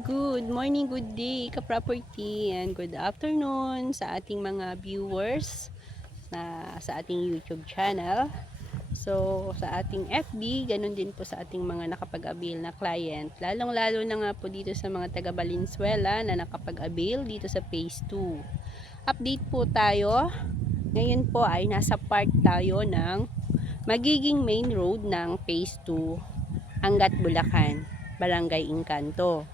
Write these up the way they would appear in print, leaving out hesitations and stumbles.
good morning, good day ka-property, and good afternoon sa ating mga viewers na sa ating YouTube channel. So, sa ating FB, ganun din po sa ating mga nakapag-avail na client. Lalong-lalo na nga po dito sa mga taga Valenzuela na nakapag-avail dito sa Phase 2. Update po tayo. Ngayon po ay nasa part tayo ng magiging main road ng Phase 2, Angat Bulacan, Barangay Encanto.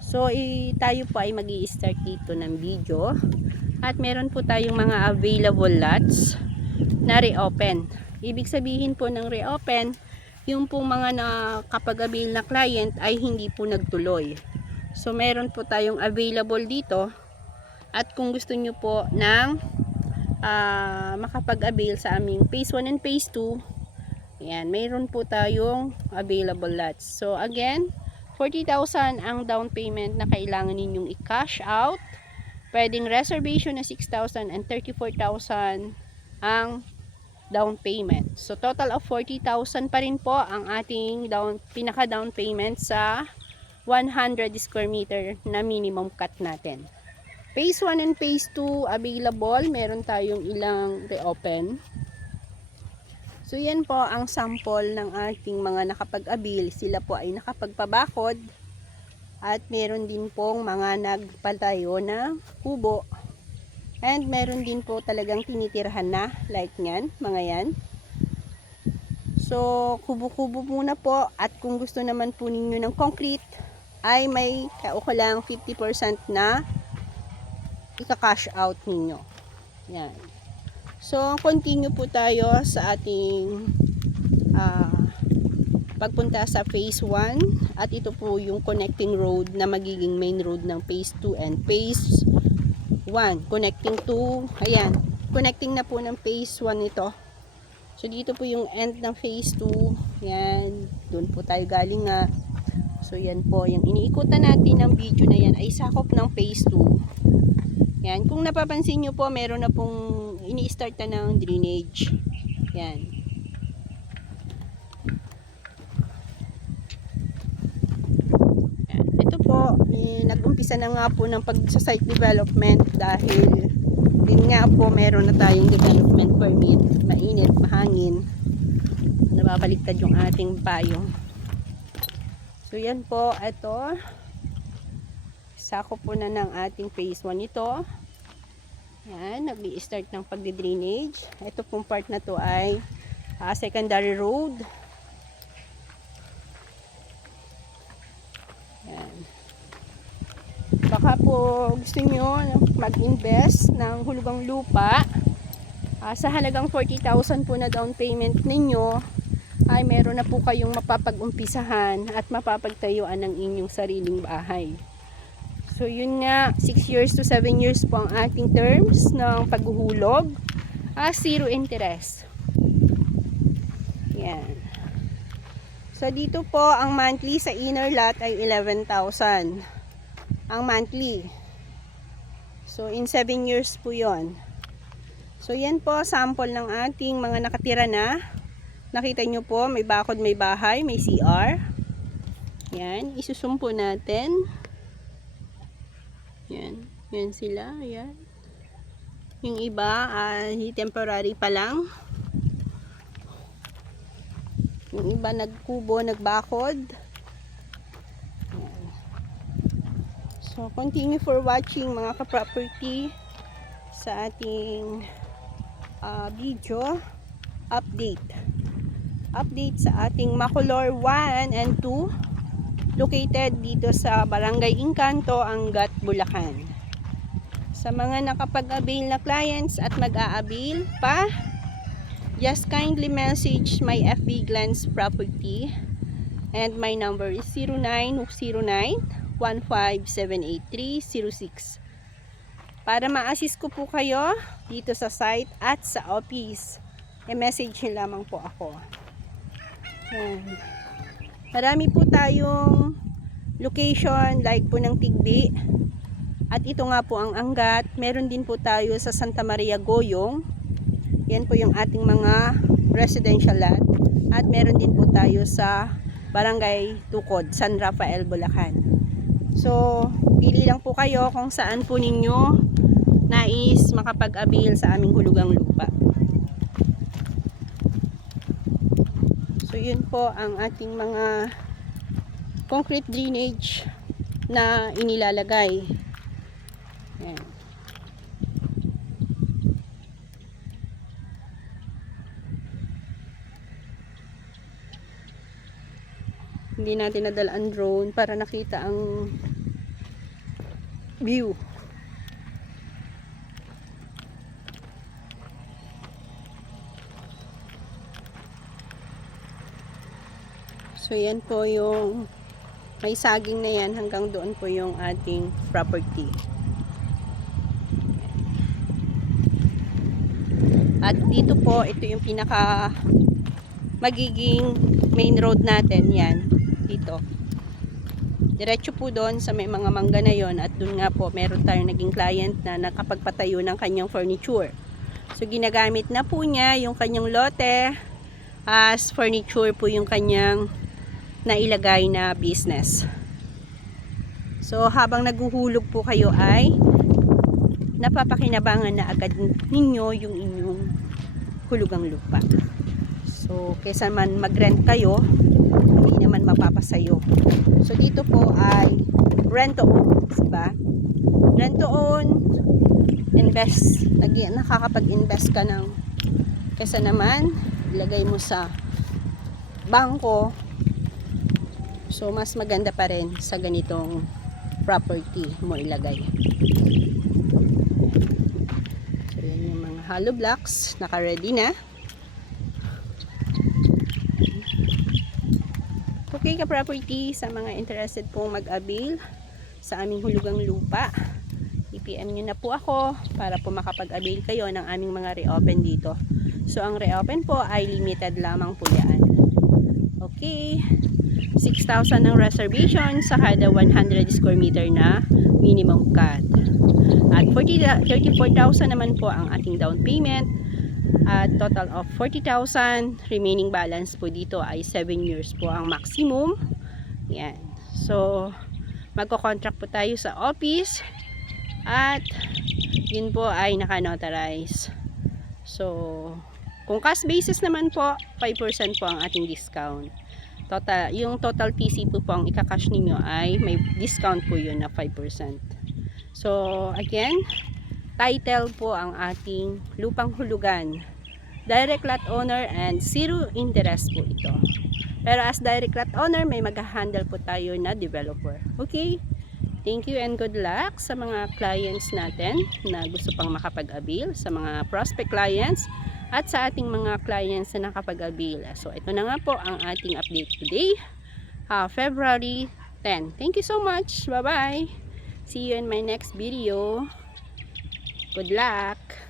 So, tayo po ay mag-i-start dito ng video. At meron po tayong mga available lots na reopen. Ibig sabihin po ng reopen, yung pong mga nakapag-avail na client ay hindi po nagtuloy. So, meron po tayong available dito. At kung gusto nyo po ng makapag-avail sa aming Phase 1 and Phase 2, ayan, meron po tayong available lots. So, again, 40,000 ang down payment na kailangan ninyong i-cash out. Pwedeng reservation na 6,000 and 34,000 ang down payment. So, total of 40,000 pa rin po ang ating pinaka down payment sa 100 square meter na minimum cut natin. Phase 1 and Phase 2 available. Meron tayong ilang reopen. So, yan po ang sample ng ating mga nakapag-avail. Sila po ay nakapagpabakod. At meron din pong mga nagpatayo na kubo. And meron din po talagang tinitirhan na. Like yan, mga yan. So, kubo-kubo muna po. At kung gusto naman po ninyo ng concrete, ay may kaukulang 50% na ika-cash out ninyo. Yan. So, continue po tayo sa ating pagpunta sa Phase 1. At ito po yung connecting road na magiging main road ng Phase 2 and Phase 1. Connecting to, ayan, connecting na po ng Phase 1 ito. So, dito po yung end ng Phase 2. Yan, doon po tayo galing nga. So, yan po, yung iniikutan natin ng video na yan ay sakop ng Phase 2. Yan, kung napapansin nyo po, meron na pong ini-start na ng drainage. Yan. Yan. Ito po, nag-umpisa na nga po ng pag-site development dahil din nga po meron na tayong development permit. Mainit, mahangin. Nababaliktad yung ating payong. So yan po, ito. Sakop po na ng ating Phase 1 ito. Yan, nag-i-start ng pagdi-drainage. Ito pong part na to ay secondary road. Yan. Baka po gusto nyo mag-invest ng hulugang lupa. Sa halagang 40,000 po na down payment ninyo, ay meron na po kayong mapapag-umpisahan at mapapagtayuan ng inyong sariling bahay. So, yun nga, 6 years to 7 years po ang ating terms ng paghuhulog. Zero interest. Yan. So, dito po, ang monthly sa inner lot ay 11,000. Ang monthly. So, in 7 years po yon. So, yan po, sample ng ating mga nakatira na. Nakita nyo po, may bakod, may bahay, may CR. Yan, isusumpo natin. Yan. Yan sila. Ayan. Yung iba ay temporary pa lang. Yung iba nagkubo, nagbakod. Yan. So, continue for watching mga ka-property sa ating video update. Update sa ating Macolor 1 and 2. Located dito sa Barangay Encanto, Angat, Bulacan. Sa mga nakapag-avail na clients at mag-a-avail pa, just kindly message my FB Glance Property and my number is 0909-1578306 para ma-assist ko po kayo dito sa site at sa office. I-message nyo lamang po ako. Yan. Marami po tayong location like po ng Tigbi. At ito nga po ang Angat. Meron din po tayo sa Santa Maria Goyong. Yan po yung ating mga residential lot. At meron din po tayo sa Barangay Tukod, San Rafael, Bulacan. So, pili lang po kayo kung saan po ninyo nais makapag-avail sa aming hulugang lupa. So, yun po ang ating mga concrete drainage na inilalagay. Ayan. Hindi natin nadala ang drone para nakita ang view. So yan po yung may saging na yan, hanggang doon po yung ating property. At dito po, ito yung pinaka magiging main road natin, yan dito. Diretso po doon sa may mga mangga na yon, at doon nga po meron tayong naging client na nakapagpatayo ng kanyang furniture. So ginagamit na po niya yung kanyang lote as furniture po yung kanyang nailagay na business. So habang naguhulog po kayo ay napapakinabangan na agad ninyo yung inyong hulugang lupa. So kaysa man mag-rent kayo, hindi naman mapapasayo. So dito po ay rent to own, diba? Rent to own, invest, nakakapag-invest ka ng kaysa naman ilagay mo sa bangko. So mas maganda pa rin sa ganitong property mo ilagay. So yan yung mga hollow blocks, naka-ready na. Okay ka property, sa mga interested pong mag-avail sa aming hulugang lupa, i-PM nyo na po ako para po makapag-avail kayo ng aming mga reopen dito. So ang reopen po ay limited lamang po yan. Okay, 6,000 ng reservation sa kada 100 square meter na minimum cut. At 34,000 naman po ang ating down payment. At total of 40,000, remaining balance po dito ay 7 years po ang maximum. Yan. So, magko-contract po tayo sa office at yun po ay naka-notarize. So, kung cash basis naman po, 5% po ang ating discount. Yung total PC po ang ika-cash ninyo ay may discount po yun na 5%. So, again, title po ang ating lupang hulugan. Direct lot owner and zero interest po ito. Pero as direct lot owner, may mag-handle po tayo na developer. Okay? Thank you and good luck sa mga clients natin na gusto pang makapag-avail, sa mga prospect clients, at sa ating mga clients na nakapag-avail. So, ito na nga po ang ating update today, February 10. Thank you so much. Bye-bye. See you in my next video. Good luck!